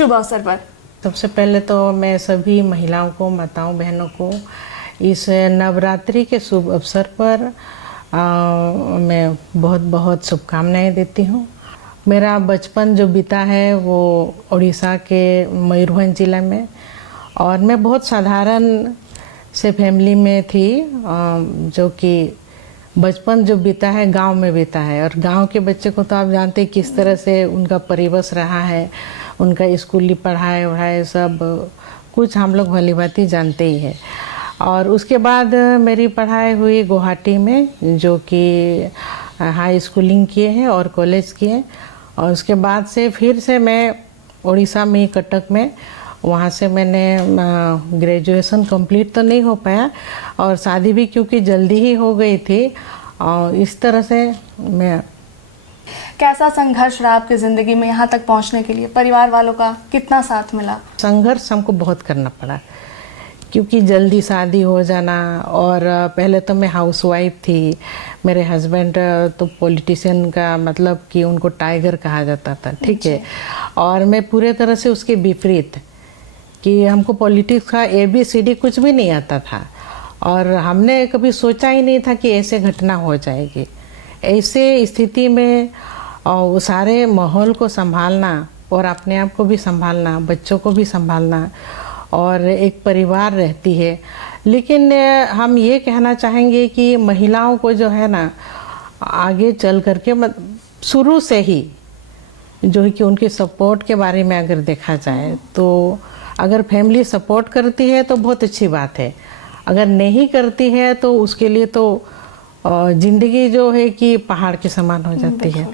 शुभ अवसर पर। सबसे पहले तो मैं सभी महिलाओं को, माताओं बहनों को इस नवरात्रि के शुभ अवसर पर मैं बहुत बहुत शुभकामनाएं देती हूँ। मेरा बचपन जो बीता है वो उड़ीसा के मयूरभंज ज़िला में, और मैं बहुत साधारण से फैमिली में थी, जो कि बचपन जो बीता है गांव में बीता है। और गांव के बच्चे को तो आप जानते हैं किस तरह से उनका परिवेश रहा है, उनका स्कूली पढ़ाई वढ़ाई सब कुछ हम लोग भली भांति जानते ही है। और उसके बाद मेरी पढ़ाई हुई गुवाहाटी में, जो कि हाई स्कूलिंग किए हैं और कॉलेज किए। और उसके बाद से फिर से मैं उड़ीसा में, कटक में, वहाँ से मैंने ग्रेजुएशन कंप्लीट तो नहीं हो पाया, और शादी भी क्योंकि जल्दी ही हो गई थी। और इस तरह से मैं। कैसा संघर्ष रहा आपकी ज़िंदगी में यहाँ तक पहुँचने के लिए? परिवार वालों का कितना साथ मिला? संघर्ष हमको बहुत करना पड़ा, क्योंकि जल्दी शादी हो जाना। और पहले तो मैं हाउसवाइफ थी, मेरे हस्बैंड तो पॉलिटिशियन का मतलब कि उनको टाइगर कहा जाता था, ठीक है। और मैं पूरे तरह से उसके विपरीत, कि हमको पॉलिटिक्स का ABCD कुछ भी नहीं आता था, और हमने कभी सोचा ही नहीं था कि ऐसे घटना हो जाएगी। ऐसे स्थिति में वो सारे माहौल को संभालना और अपने आप को भी संभालना, बच्चों को भी संभालना, और एक परिवार रहती है। लेकिन हम ये कहना चाहेंगे कि महिलाओं को जो है ना, आगे चल करके शुरू से ही जो है कि उनके सपोर्ट के बारे में अगर देखा जाए तो, अगर फैमिली सपोर्ट करती है तो बहुत अच्छी बात है, अगर नहीं करती है तो उसके लिए तो ज़िंदगी जो है कि पहाड़ के समान हो जाती है।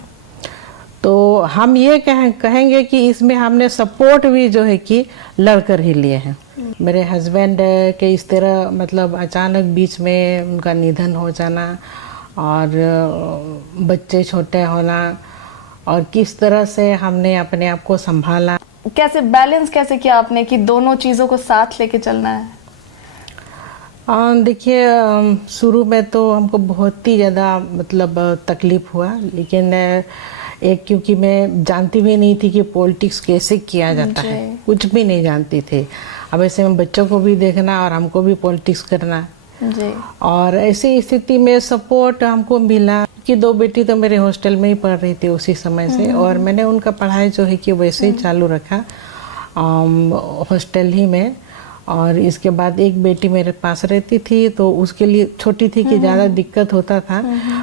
तो हम ये कहेंगे कि इसमें हमने सपोर्ट भी जो है कि लड़कर ही लिए हैं। मेरे हस्बैंड के इस तरह मतलब अचानक बीच में उनका निधन हो जाना, और बच्चे छोटे होना, और किस तरह से हमने अपने आप को संभाला, कैसे बैलेंस कैसे किया आपने कि दोनों चीज़ों को साथ लेके चलना है? देखिए, शुरू में तो हमको बहुत ही ज़्यादा मतलब तकलीफ़ हुआ, लेकिन एक क्योंकि मैं जानती भी नहीं थी कि पॉलिटिक्स कैसे किया जाता है, कुछ भी नहीं जानती थी। अब ऐसे में बच्चों को भी देखना और हमको भी पॉलिटिक्स करना जी। और ऐसी स्थिति में सपोर्ट हमको मिला कि 2 बेटी तो मेरे हॉस्टल में ही पढ़ रही थी उसी समय से, और मैंने उनका पढ़ाई जो है कि वैसे ही चालू रखा हॉस्टल ही में। और इसके बाद एक बेटी मेरे पास रहती थी, तो उसके लिए छोटी थी कि ज़्यादा दिक्कत होता था।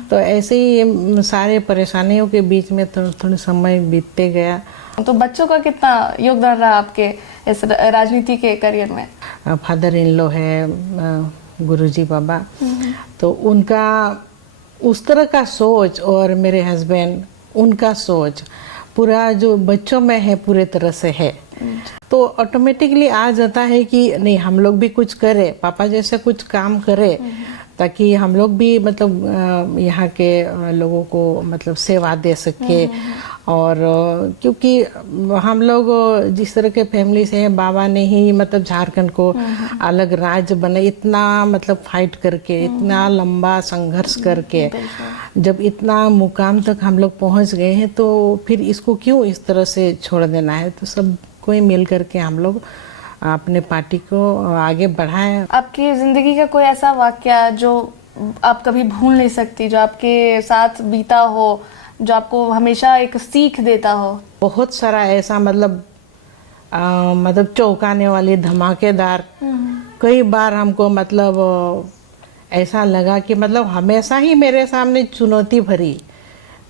तो ऐसे ही सारे परेशानियों के बीच में थोड़ा समय बीतते गया। तो बच्चों का कितना योगदान रहा आपके इस राजनीति के करियर में? फादर इन लॉ है गुरुजी बाबा, तो उनका उस तरह का सोच, और मेरे हस्बैंड उनका सोच पूरा जो बच्चों में है पूरे तरह से है, तो ऑटोमेटिकली आ जाता है कि नहीं हम लोग भी कुछ करें, पापा जैसे कुछ काम करें, ताकि हम लोग भी मतलब यहाँ के लोगों को मतलब सेवा दे सके। और क्योंकि हम लोग जिस तरह के फैमिली से हैं, बाबा ने ही मतलब झारखंड को अलग राज्य बना, इतना मतलब फाइट करके, इतना लंबा संघर्ष करके जब इतना मुकाम तक हम लोग पहुँच गए हैं, तो फिर इसको क्यों इस तरह से छोड़ देना है। तो सब कोई मिल करके हम लोग अपने पार्टी को आगे बढ़ाएं। आपकी ज़िंदगी का कोई ऐसा वाकया जो आप कभी भूल नहीं सकती, जो आपके साथ बीता हो, जो आपको हमेशा एक सीख देता हो? बहुत सारा ऐसा मतलब चौंकाने वाली, धमाकेदार, कई बार हमको मतलब ऐसा लगा कि मतलब हमेशा ही मेरे सामने चुनौती भरी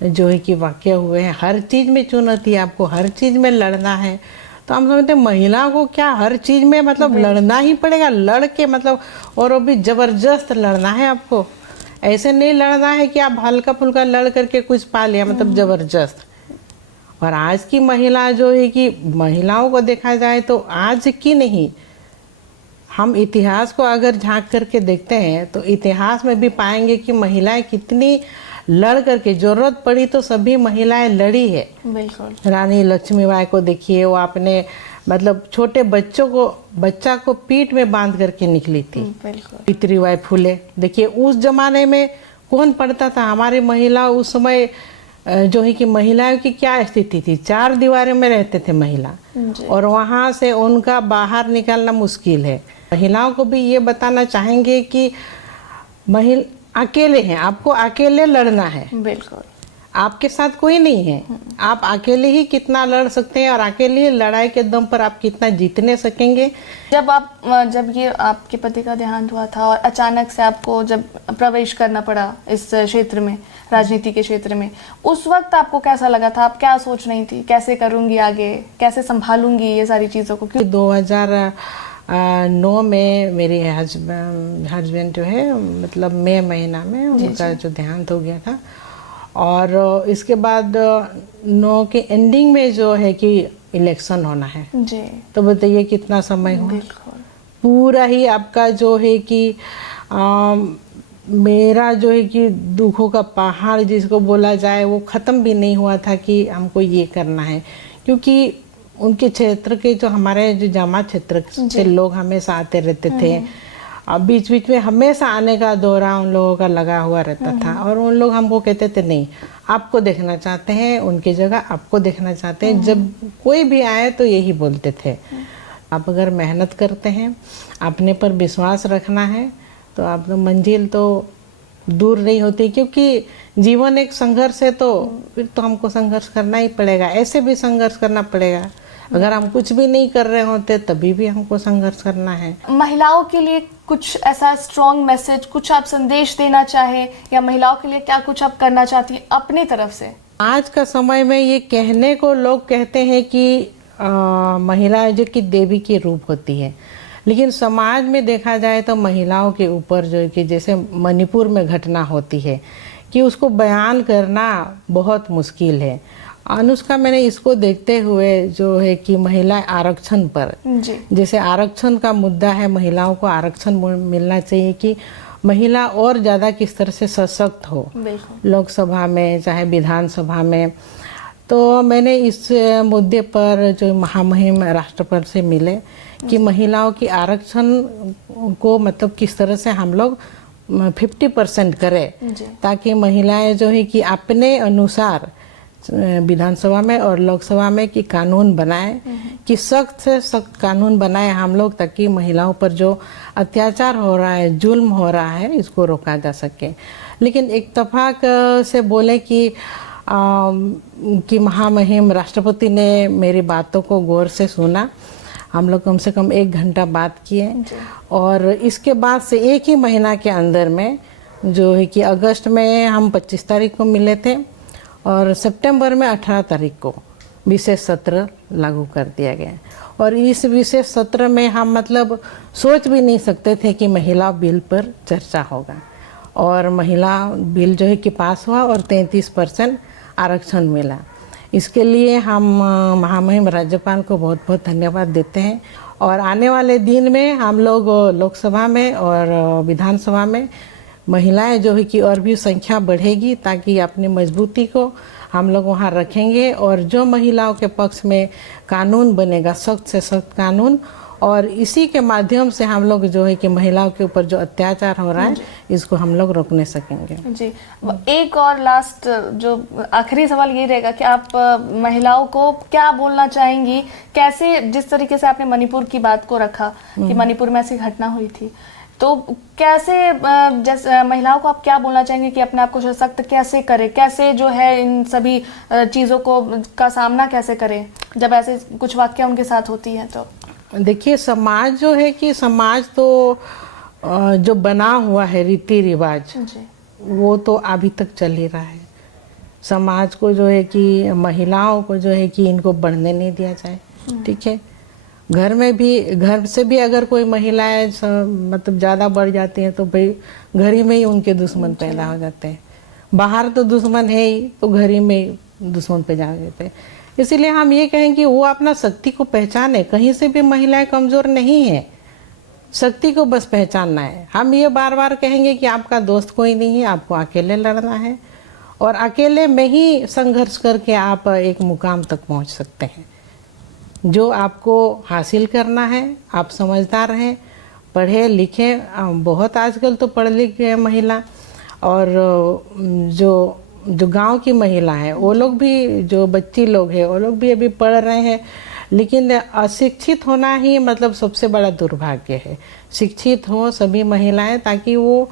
जो है कि वाकया हुए हैं। हर चीज़ में चुनौती, आपको हर चीज़ में लड़ना है। तो हम समझते महिला को क्या हर चीज़ में मतलब लड़ना ही पड़ेगा, लड़ के मतलब, और वो भी ज़बरदस्त लड़ना है आपको। ऐसे नहीं लड़ना है कि आप हल्का फुल्का लड़ करके कुछ पा लिया, मतलब ज़बरदस्त। और आज की महिला जो है कि महिलाओं को देखा जाए तो आज की नहीं, हम इतिहास को अगर झांक करके देखते हैं तो इतिहास में भी पाएंगे कि महिलाएं कितनी लड़ करके, जरूरत पड़ी तो सभी महिलाएं लड़ी है। बिल्कुल। रानी लक्ष्मीबाई को देखिए, वो अपने मतलब छोटे बच्चा को पीठ में बांध करके निकली थी। सावित्रीबाई फुले देखिए, उस जमाने में कौन पढ़ता था, हमारी महिला उस समय जो है कि महिलाओं की क्या स्थिति थी, 4 दीवारों में रहते थे महिला, जी। और वहाँ से उनका बाहर निकलना मुश्किल है। महिलाओं को भी ये बताना चाहेंगे कि महिला अकेले हैं, आपको अकेले लड़ना है, बिल्कुल। आपके साथ कोई नहीं है, आप अकेले ही कितना लड़ सकते हैं और अकेले लड़ाई के दम पर आप कितना जीतने सकेंगे। जब ये आपके पति का देहांत हुआ था और अचानक से आपको जब प्रवेश करना पड़ा इस क्षेत्र में, राजनीति के क्षेत्र में, उस वक्त आपको कैसा लगा था? आप क्या सोच रही थी, कैसे करूंगी आगे, कैसे संभालूंगी ये सारी चीज़ों को? 2009 में मेरे हस्बैंड जो है, मतलब मई महीना में उनका जो देहांत हो गया था, और इसके बाद 9 के एंडिंग में जो है कि इलेक्शन होना है जी। तो बताइए कितना समय हुआ। बिल्कुल। पूरा ही आपका जो है कि मेरा जो है कि दुखों का पहाड़ जिसको बोला जाए वो ख़त्म भी नहीं हुआ था कि हमको ये करना है, क्योंकि उनके क्षेत्र के जो हमारे जो जमा क्षेत्र से लोग हमेशा आते रहते थे, अब बीच बीच में हमेशा आने का दौरा उन लोगों का लगा हुआ रहता था, और उन लोग हमको कहते थे नहीं, आपको देखना चाहते हैं, उनकी जगह आपको देखना चाहते हैं। जब कोई भी आए तो यही बोलते थे, आप अगर मेहनत करते हैं, अपने पर विश्वास रखना है, तो आप मंजिल तो दूर नहीं होती, क्योंकि जीवन एक संघर्ष है, तो फिर तो हमको संघर्ष करना ही पड़ेगा, ऐसे भी संघर्ष करना पड़ेगा। अगर हम कुछ भी नहीं कर रहे होते तभी भी हमको संघर्ष करना है। महिलाओं के लिए कुछ ऐसा स्ट्रॉन्ग मैसेज, कुछ आप संदेश देना चाहे, या महिलाओं के लिए क्या कुछ आप करना चाहती हैं अपनी तरफ से? आज का समय में ये कहने को लोग कहते हैं कि महिलाएं जो कि देवी की रूप होती है, लेकिन समाज में देखा जाए तो महिलाओं के ऊपर जो है कि जैसे मणिपुर में घटना होती है कि उसको बयान करना बहुत मुश्किल है। अनुष्का, मैंने इसको देखते हुए जो है कि महिला आरक्षण पर, जैसे आरक्षण का मुद्दा है, महिलाओं को आरक्षण मिलना चाहिए कि महिला और ज़्यादा किस तरह से सशक्त हो लोकसभा में चाहे विधानसभा में। तो मैंने इस मुद्दे पर जो महामहिम राष्ट्रपति से मिले कि महिलाओं की आरक्षण को मतलब किस तरह से हम लोग 50% करें, ताकि महिलाएं जो है कि अपने अनुसार विधानसभा में और लोकसभा में कि कानून बनाए, कि सख्त से सख्त कानून बनाए हम लोग, ताकि महिलाओं पर जो अत्याचार हो रहा है, जुल्म हो रहा है, इसको रोका जा सके। लेकिन इत्तेफाक से बोले कि महामहिम राष्ट्रपति ने मेरी बातों को गौर से सुना। हम लोग कम से कम 1 घंटा बात किए, और इसके बाद से एक ही महीना के अंदर में जो है कि अगस्त में हम 25 तारीख को मिले थे, और सितंबर में 18 तारीख को विशेष सत्र लागू कर दिया गया। और इस विशेष सत्र में हम मतलब सोच भी नहीं सकते थे कि महिला बिल पर चर्चा होगा, और महिला बिल जो है कि पास हुआ और 33% आरक्षण मिला। इसके लिए हम महामहिम राज्यपाल को बहुत बहुत धन्यवाद देते हैं, और आने वाले दिन में हम लोग लोकसभा में और विधानसभा में महिलाएं जो है कि और भी संख्या बढ़ेगी, ताकि अपनी मजबूती को हम लोग वहाँ रखेंगे, और जो महिलाओं के पक्ष में कानून बनेगा, सख्त से सख्त कानून, और इसी के माध्यम से हम लोग जो है कि महिलाओं के ऊपर जो अत्याचार हो रहा है इसको हम लोग रोकने सकेंगे। जी, एक और लास्ट जो आखिरी सवाल ये रहेगा कि आप महिलाओं को क्या बोलना चाहेंगी, कैसे, जिस तरीके से आपने मणिपुर की बात को रखा कि मणिपुर में ऐसी घटना हुई थी, तो कैसे जैसे महिलाओं को आप क्या बोलना चाहेंगे कि अपने आप को सशक्त कैसे करें, कैसे जो है इन सभी चीज़ों को का सामना कैसे करें जब ऐसे कुछ वाक़या उनके साथ होती हैं? तो देखिए, समाज जो है कि समाज तो जो बना हुआ है रीति रिवाज वो तो अभी तक चल ही रहा है। समाज को जो है कि महिलाओं को जो है कि इनको बढ़ने नहीं दिया जाए, ठीक है। घर में भी, घर से भी अगर कोई महिलाएं मतलब ज़्यादा बढ़ जाती हैं तो भाई घर ही में ही उनके दुश्मन पैदा हो जाते हैं। बाहर तो दुश्मन है ही, तो घर ही में दुश्मन पैदा हो जाते हैं। इसीलिए हम ये कहें कि वो अपना शक्ति को पहचाने, कहीं से भी महिलाएं कमज़ोर नहीं है, शक्ति को बस पहचानना है। हम ये बार बार कहेंगे कि आपका दोस्त कोई नहीं है, आपको अकेले लड़ना है, और अकेले में ही संघर्ष करके आप एक मुकाम तक पहुंच सकते हैं। जो आपको हासिल करना है, आप समझदार हैं, पढ़े लिखे, बहुत आजकल तो पढ़ लिख गए महिला, और जो जो गांव की महिला है वो लोग भी, जो बच्ची लोग हैं वो लोग भी अभी पढ़ रहे हैं, लेकिन अशिक्षित होना ही मतलब सबसे बड़ा दुर्भाग्य है। शिक्षित हो सभी महिलाएं, ताकि वो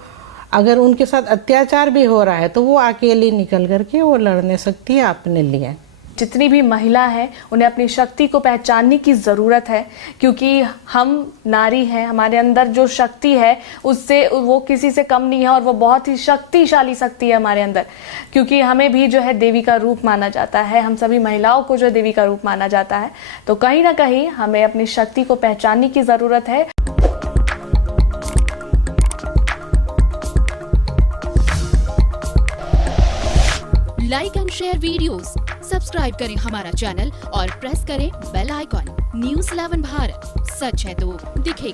अगर उनके साथ अत्याचार भी हो रहा है तो वो अकेली निकल करके वो लड़ने सकती है अपने लिए। जितनी भी महिला है उन्हें अपनी शक्ति को पहचानने की ज़रूरत है, क्योंकि हम नारी हैं, हमारे अंदर जो शक्ति है उससे वो किसी से कम नहीं है, और वो बहुत ही शक्तिशाली शक्ति है हमारे अंदर, क्योंकि हमें भी जो है देवी का रूप माना जाता है, हम सभी महिलाओं को जो है देवी का रूप माना जाता है। तो कहीं ना कहीं हमें अपनी शक्ति को पहचानने की ज़रूरत है। Like and share videos, subscribe करें हमारा चैनल और प्रेस करें बेल आइकॉन। न्यूज़ 11 भारत, सच है तो दिखेगा।